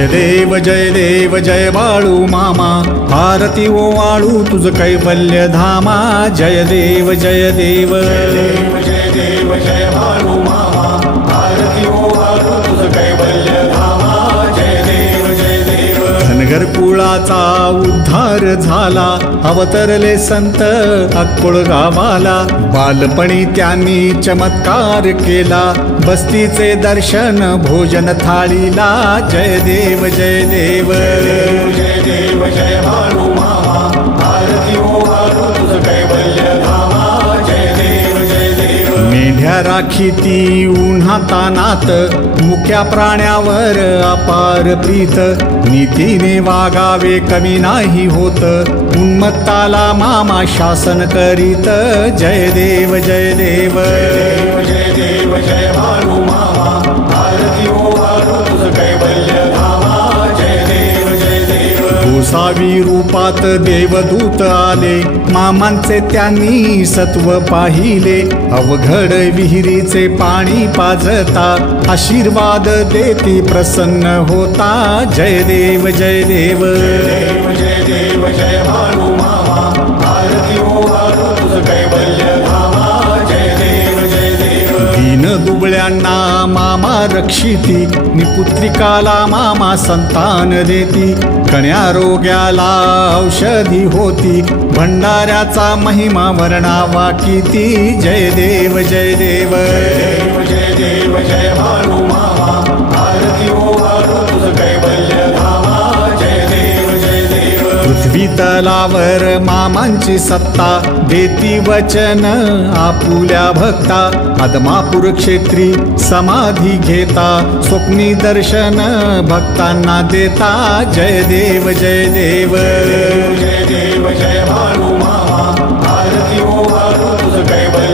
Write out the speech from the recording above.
जय देव जय बाळू मामा, आरती ओवाळू तुझ कैवल्य धामा। जय देव जय देव जय देव जय बाळू मामा, आरती ओवाळू तुझ कैवल्य धामा। जय देव जय देव। धनगर कुळाचा उद्धार झाला, अवतरले संत अक्कोळ गावाला। बालपणी त्यांनी चमत्कार केला, बस्तीचे दर्शन भोजन थाळीला। जय देव जय देव जय देव जय बाळू मामा, आरती ओवाळू तुझ कैवल्य धामा। जय देव जय देव। मेंढ्या राखीती उन्हातानात, मुक्या प्राण्यावर अपार प्रीत। नीतीने वागावे कमी नाही होत, उन्मत्ताला मामा शासन करीत। जय देव जय देव जय देव जय बाळू मामा, आरती ओवाळू तुझ कैवल्य धामा। जय देव जय देव। गोसावी रूपात देवदूत आले, मामांचे त्यांनी सत्व पाहिले। अवघड विहिरीचे पाणी पाजता, आशीर्वाद देती प्रसन्न होता। जय देव जय देव जय देव जय बाळू मामा, आरती ओवाळू तुझ कैवल्य धामा। जय देव जय देव। दीन दुबळ्यांना मामा रक्षिती, निपुत्रिकाला मामा संतान देती। कण्या रोग्याला औषधी होती, भंडाऱ्याचा महिमा वर्णावा किती। जय देव जय देव जय देव जय बाळू मामा, आरती ओवाळू तुझ कैवल्य धामा। जय देव जय देव। पृथ्वी तलावर मामांची सत्ता, देती वचन आपुल्या भक्ता। आदमापूर क्षेत्री समाधी घेता, स्वप्नी दर्शन भक्तांना देता। जय देव जय देव जय देव जय बाळू मामा, आरती ओवाळू तुझ कैवल्य